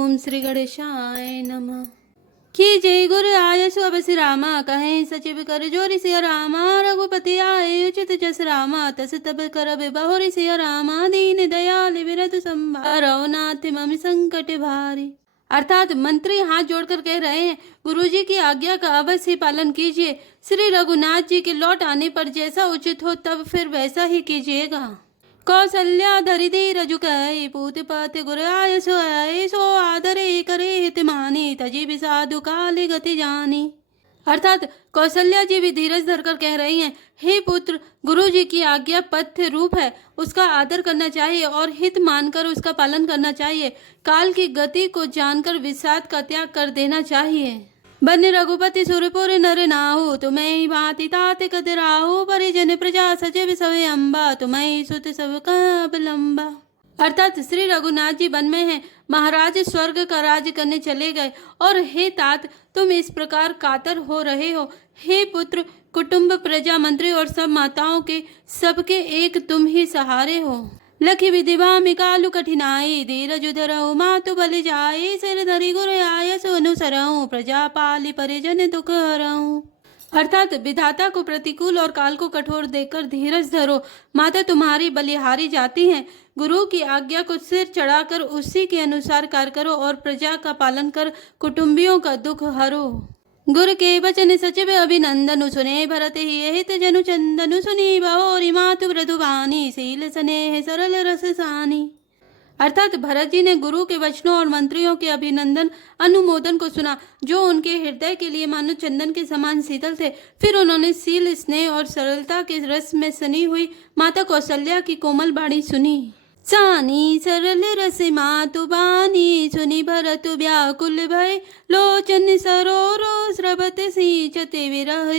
ओम श्री गणेशाय नमः। की जय गुरु आयसु अबसि रामा कहें सचिव कर जोरि सिया रामा रघुपति आए उचित जस रामा तस तब कर बहुरि सिया रामा दीन दयाल बिरधु संभारो नाथ मम संकट भारी। अर्थात मंत्री हाथ जोड़कर कह रहे हैं, गुरुजी की आज्ञा का अवश्य पालन कीजिए। श्री रघुनाथ जी के लौट आने पर जैसा उचित हो तब फिर वैसा ही कीजिएगा। कौसल्या धरि धीरजु कहि पूत पत गुर आय सो आदरे करे हित मानी तजी विषादु काले गति जानी। अर्थात कौशल्या जी भी धीरज धरकर कह रही हैं, हे पुत्र, गुरु जी की आज्ञा पथ्य रूप है, उसका आदर करना चाहिए और हित मानकर उसका पालन करना चाहिए। काल की गति को जानकर विषाद का त्याग कर देना चाहिए। बन रघुपति सुरपुर नर नाहु तुम्हें भांति तात कदराहु परिजन प्रजा सचिव सवे अम्बा तुम्हें सुत सब का अवलंबा। अर्थात श्री रघुनाथ जी वन में हैं, महाराज स्वर्ग का राज करने चले गए और हे तात तुम इस प्रकार कातर हो रहे हो। हे पुत्र, कुटुंब प्रजा मंत्री और सब माताओं के सबके एक तुम ही सहारे हो। लखी विधिवा मिकालु कठिनाई धीरज धरऊ मातु बलि जाई सिर धरि गुर आयस अनुसरऊ प्रजा पाली परिजन दुख हरऊ। अर्थात विधाता को प्रतिकूल और काल को कठोर देखकर धीरज धरो, माता तुम्हारी बलिहारी जाती हैं। गुरु की आज्ञा को सिर चढ़ाकर उसी के अनुसार कार्य करो और प्रजा का पालन कर कुटुंबियों का दुख हरो। गुर के वचन सचिव अभिनंदनु सुने भरत ही हित जनु चंदनु सुनी बहोरी मातु मृदुबानी शील स्नेह सरल रस सानी। अर्थात भरत जी ने गुरु के वचनों और मंत्रियों के अभिनंदन अनुमोदन को सुना जो उनके हृदय के लिए मानो चंदन के समान शीतल थे। फिर उन्होंने शील स्नेह और सरलता के रस में सनी हुई माता कौशल्या की कोमल बाणी सुनी। सानी सरल रस मातु बानी सुनी भरत व्याकुल भय लोचन सरोरो स्रवत सींचते विरह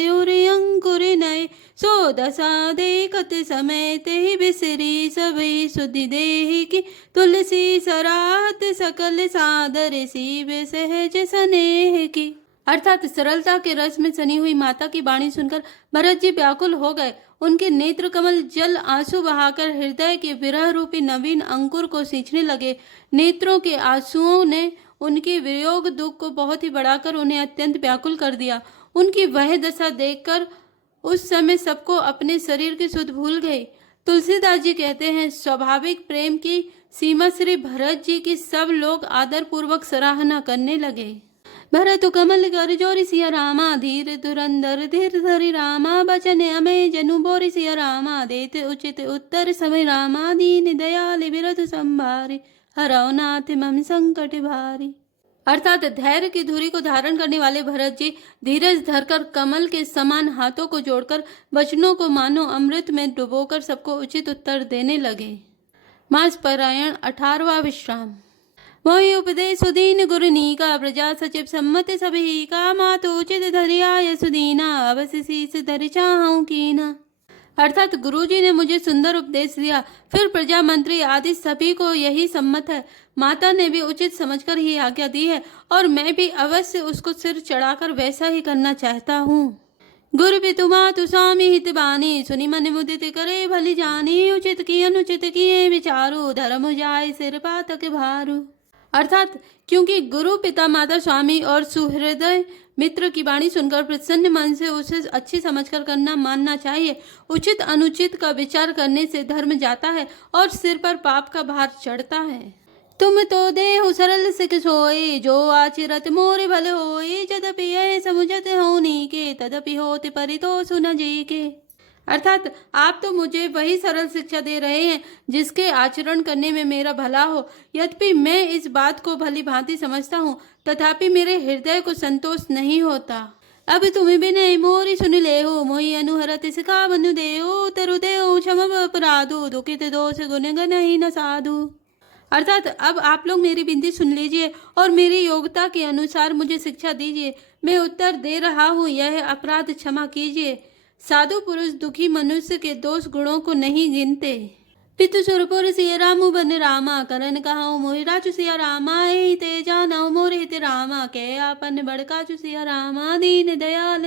अंकुर नय सो दशा देखत समय ते बिसरी सभी सुधि देहि की तुलसी सराहत सकल सादर शिव सहज स्नेह की। अर्थात सरलता के रस में सनी हुई माता की वाणी सुनकर भरत जी व्याकुल हो गए। उनके नेत्र कमल जल आंसू बहाकर हृदय के विरह रूपी नवीन अंकुर को सींचने लगे। नेत्रों के आंसुओं ने उनके वियोग दुख को बहुत ही बढ़ाकर उन्हें अत्यंत व्याकुल कर दिया। उनकी वह दशा देखकर उस समय सबको अपने शरीर की सुध भूल गई। तुलसीदास जी कहते हैं, स्वाभाविक प्रेम की सीमा श्री भरत जी की सब लोग आदर पूर्वक सराहना करने लगे। भरत कमल कर जोरि सिया रामा धीर धुरंधर धीर धरि रामा बचन अमें जनु बोरि सिया रामा देत उचित उत्तर समय रामा दीन दयाल बिरधु संभारी हरौ नाथ मम संकट भारी। अर्थात धैर्य की धुरी को धारण करने वाले भरत जी धीरज धरकर कमल के समान हाथों को जोड़कर वचनों को मानो अमृत में डुबोकर सबको उचित उत्तर देने लगे। मास पारायण 18वां विश्राम। मोहि उपदेश सुदीन गुरुनी का प्रजा सचिव सम्मत सभी का मातु उचित धरियाय सुदीना अवश्य शीस धरि चाहूं कीना। अर्थात गुरुजी ने मुझे सुंदर उपदेश दिया, फिर प्रजा मंत्री आदि सभी को यही सम्मत है। माता ने भी उचित समझकर ही आज्ञा दी है और मैं भी अवश्य उसको सिर चढ़ाकर वैसा ही करना चाहता हूँ। गुरु पितु मातु स्वामी हित बानी सुनि मन मुदित करे भली जानी उचित की अनुचित किए विचारू धर्म जाय सिर पातक भारू। अर्थात क्योंकि गुरु पिता माता स्वामी और सुहृदय मित्र की वाणी सुनकर प्रसन्न मन से उसे अच्छी समझकर करना मानना चाहिए। उचित अनुचित का विचार करने से धर्म जाता है और सिर पर पाप का भार चढ़ता है। तुम तो देहु सरल सिख सोई जो आचरत मोर भल होई यद्यपि यह समुझत होनी के तदपि होत परितोष न जी के। अर्थात आप तो मुझे वही सरल शिक्षा दे रहे हैं जिसके आचरण करने में मेरा भला हो। यद्यपि मैं इस बात को भली भांति समझता हूँ तथापि मेरे हृदय को संतोष नहीं होता। अब तुम्हें विनय मोरी सुन ले हो मोहि अनुहरत सिखा बनु देओ तरु देओ क्षम अपराधो दुखित दोष गुण गण ही न साधु। अर्थात अब आप लोग मेरी विनती सुन लीजिए और मेरी योग्यता के अनुसार मुझे शिक्षा दीजिए। मैं उत्तर दे रहा हूँ, यह अपराध क्षमा कीजिए। साधु पुरुष दुखी मनुष्य के दोष गुणों को नहीं गिनते। पितु सुरपुर सिया रामु बन रामा करन कहाऊ मोहि राचु सिया रामा ते जानाऊ मोर हित रामा के आपन बड़काचु सिया रामा दीन दयाल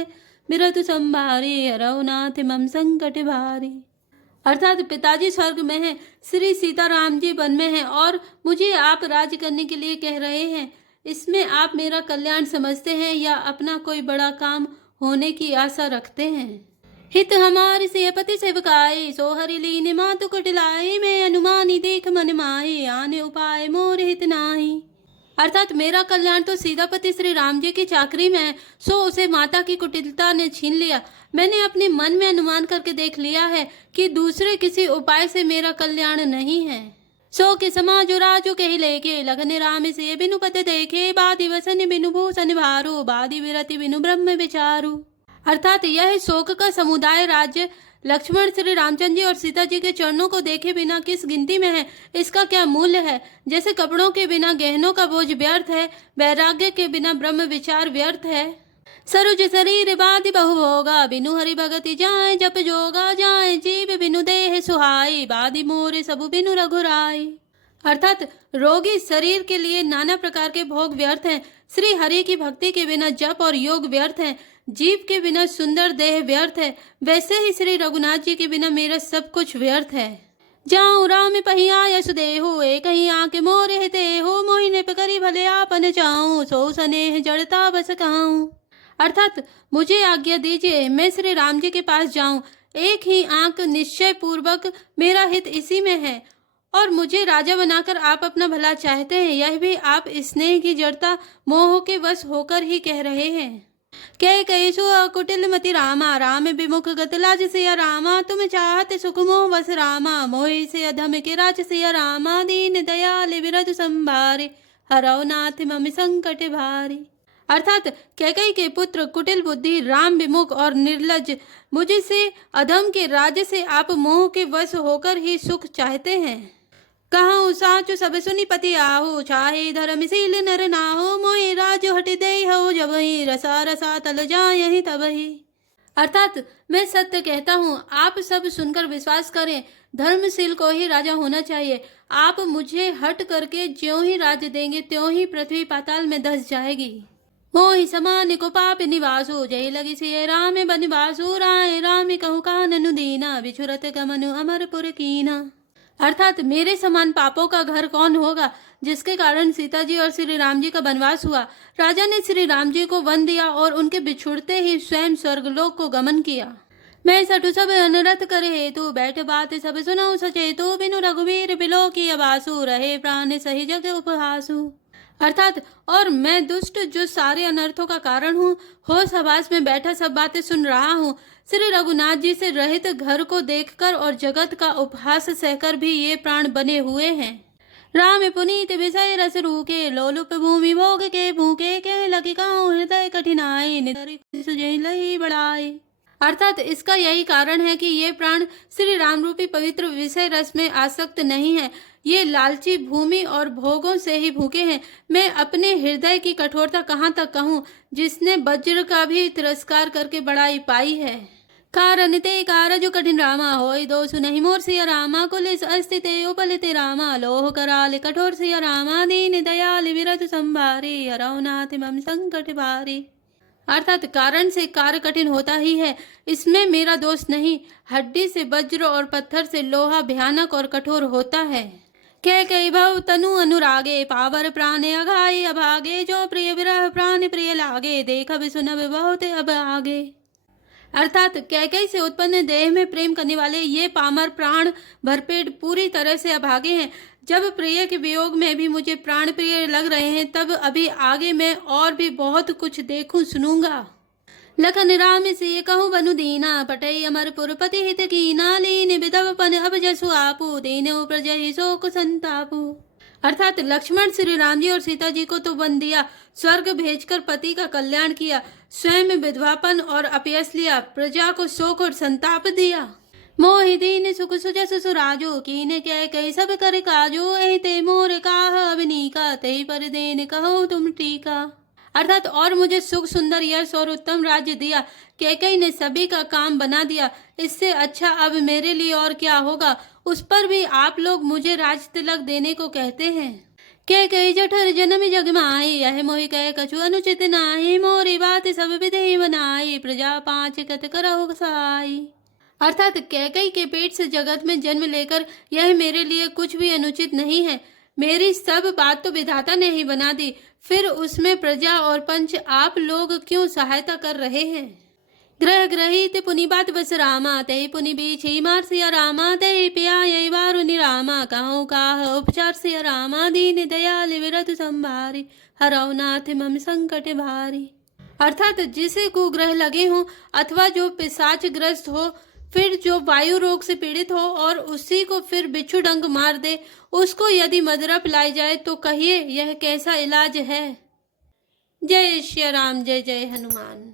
बिरतु संभारी हरौ नाथ मम संकट भारी। अर्थात पिताजी स्वर्ग में हैं, श्री सीताराम जी वन में हैं और मुझे आप राज्य करने के लिए कह रहे हैं। इसमें आप मेरा कल्याण समझते हैं या अपना कोई बड़ा काम होने की आशा रखते हैं? हित हमारे से पति सेवकाए, सो हरि लीन मातु कुटिलाए, मैं अनुमानी देख मन माए, आने उपाय मोर हित नाही। अर्थात मेरा कल्याण तो सीतापति श्री राम जी की चाकरी में है, सो उसे माता की कुटिलता ने छीन लिया। मैंने अपने मन में अनुमान करके देख लिया है कि दूसरे किसी उपाय से मेरा कल्याण नहीं है। सो कि समाजो राजो कही लेके, लगन राम से बिनु पद देखे, बादी वसन बिनु भूषण भारो, बादी विरति बिनु ब्रह्म विचारू। अर्थात यह शोक का समुदाय राज्य लक्ष्मण श्री रामचंद्र जी और सीता जी के चरणों को देखे बिना किस गिनती में है, इसका क्या मूल्य है? जैसे कपड़ों के बिना गहनों का बोझ व्यर्थ है, वैराग्य के बिना ब्रह्म विचार व्यर्थ है। सरुज शरीर बादि बहु भोगा, बिनु हरि भगति जाए जप जोगा, जाए जीव बिनु देह सुहाई, बादि मोरे सबु बिनु रघुराई। अर्थात रोगी शरीर के लिए नाना प्रकार के भोग व्यर्थ हैं, श्री हरि की भक्ति के बिना जप और योग व्यर्थ हैं, जीव के बिना सुंदर देह व्यर्थ है, वैसे ही श्री रघुनाथ जी के बिना मेरा सब कुछ व्यर्थ है। जाऊं राम पहिया यश देहो, एक ही आंख मोरे हिते हो, मोहिने पकड़ी भले आपन चाऊं, सो स्नेह जड़ता बस कहूं। अर्थात मुझे आज्ञा दीजिए, मैं श्री राम जी के पास जाऊं। एक ही आंख निश्चय पूर्वक मेरा हित इसी में है और मुझे राजा बनाकर आप अपना भला चाहते हैं, यह भी आप स्नेह की जड़ता मोह के वश होकर ही कह रहे हैं। कह कैसु कुटिल मति रामा, राम विमुख गत लाज सिया रामा, तुम चाहत सुख मोह वस रामा, मोहि से अधम के राज सिया रामा, दीन दयाल विरज संभारे, हरौ नाथ मम संकट भारी। अर्थात कैकई के पुत्र कुटिल बुद्धि, राम विमुख और निर्लज मुझे से अधम के राज्य से आप मोह के वश होकर ही सुख चाहते हैं। कहूँ साचु सब सुनि पति आहो, चाहे धर्मशील नर नाहो, मोहि राज हट दे हो, जब ही रसा रसा तल जाए तब ही। अर्थात मैं सत्य कहता हूँ, आप सब सुनकर विश्वास करें, धर्मशील को ही राजा होना चाहिए। आप मुझे हट करके ज्यों ही राज्य देंगे त्यों ही पृथ्वी पाताल में धस जाएगी। मोहि समान को पाप निवासो, जय लगी सिय राम बनिवासो, राय राम कहूँ काननु दीना, बिछुरत गमनु अमरपुर कीना। अर्थात मेरे समान पापों का घर कौन होगा, जिसके कारण सीता जी और श्री राम जी का वनवास हुआ। राजा ने श्री राम जी को वन दिया और उनके बिछुड़ते ही स्वयं स्वर्गलोक को गमन किया। मैं सटु सब अनरथ करे हेतु, बैठ बात सब सुनऊ सचेतु, बिनु रघुवीर बिलो की आवासु, रहे प्राण सही जग उपहासु। अर्थात और मैं दुष्ट जो सारे अनर्थों का कारण हूँ, होश हवास में बैठा सब बातें सुन रहा हूँ। श्री रघुनाथ जी से रहित घर को देखकर और जगत का उपहास सहकर भी ये प्राण बने हुए हैं। राम पुनीत विषय रस रूके, लोलुप भूमि भोग के भूखे, कह लगी कहूँ हृदय कठिनाई, निधरि सुजै लई बढ़ाई। अर्थात इसका यही कारण है कि ये प्राण श्री राम रूपी पवित्र विषय रस में आसक्त नहीं है, ये लालची भूमि और भोगों से ही भूखे हैं। मैं अपने हृदय की कठोरता कहाँ तक कहूँ, जिसने वज्र का भी तिरस्कार करके बड़ाई पाई है। कारण ते कारज कठिन रामा, होय दोषु नहीं मोर सिया रामा, कुलिस अस्तिते उपलिते रामा, लोह कराल कठोर सिया रामा, दीन दयाल विरत संभारे, हरौ नाथ मम संकट भारी। अर्थात कारण से कार्य कठिन होता ही है, इसमें मेरा दोष नहीं। हड्डी से वज्र और पत्थर से लोहा भयानक और कठोर होता है। कह कई भव तनु अनुरागे, पावर प्राण अघाई अभागे, जो प्रिय विरह प्राण प्रिय लागे, देख सुनब बहुत अब आगे। अर्थात कैकई से उत्पन्न देह में प्रेम करने वाले ये पामर प्राण भरपेट पूरी तरह से अभागे हैं। जब प्रिय के वियोग में भी मुझे प्राण प्रिय लग रहे हैं, तब अभी आगे मैं और भी बहुत कुछ देखूं सुनूंगा। लखन राम से कहूँ बनु दीना, पटई अमरपुर पति हित कीना, लीन विधवपन अब जसु आपू, दीनो प्रजहि शोक संतापू। अर्थात लक्ष्मण श्री राम जी और सीता जी को तो वन दिया, स्वर्ग भेजकर पति का कल्याण किया, स्वयं विधवापन और अपयश लिया, प्रजा को शोक और संताप दिया। मोहि दीन सुख सुजस सुराजो, कीने क्या कही सब कर काजो, एते मोर काह अवनीका, तेहि पर देन कहो तुम टीका। अर्थात और मुझे सुख सुंदर यश और उत्तम राज्य दिया, कैकई ने सभी का काम बना दिया, इससे अच्छा अब मेरे लिए और क्या होगा। उस पर भी आप लोग मुझे राज तिलक देने को कहते हैं। कैकई जठर जन्म जग माई, यह मोहि कह कछु अनुचित नाहि, मोरी बात सब विधि बनाई, प्रजा पांच कत करहु सहाई। अर्थात कैकई के पेट से जगत में जन्म लेकर यह मेरे लिए कुछ भी अनुचित नहीं है। मेरी सब बात तो विधाता ने ही बना दी, फिर उसमें प्रजा और पंच आप लोग क्यों सहायता कर रहे हैं। ग्रह ग्रहित पुनि बात बस रामा, ते पुनि बीछी मार सिया रामा, ते पिया यही वारुनि रामा, कहूँ काह उपचार सिया रामा, दीन दयाल विरत संभारी, हरौ नाथ मम संकट भारी। अर्थात जिसे कुग्रह लगे हों अथवा जो पिशाच ग्रस्त हो, फिर जो वायु रोग से पीड़ित हो और उसी को फिर बिच्छू डंक मार दे, उसको यदि मदिरा पिलाई जाए तो कहिए यह कैसा इलाज है। जय श्री राम, जय जय हनुमान।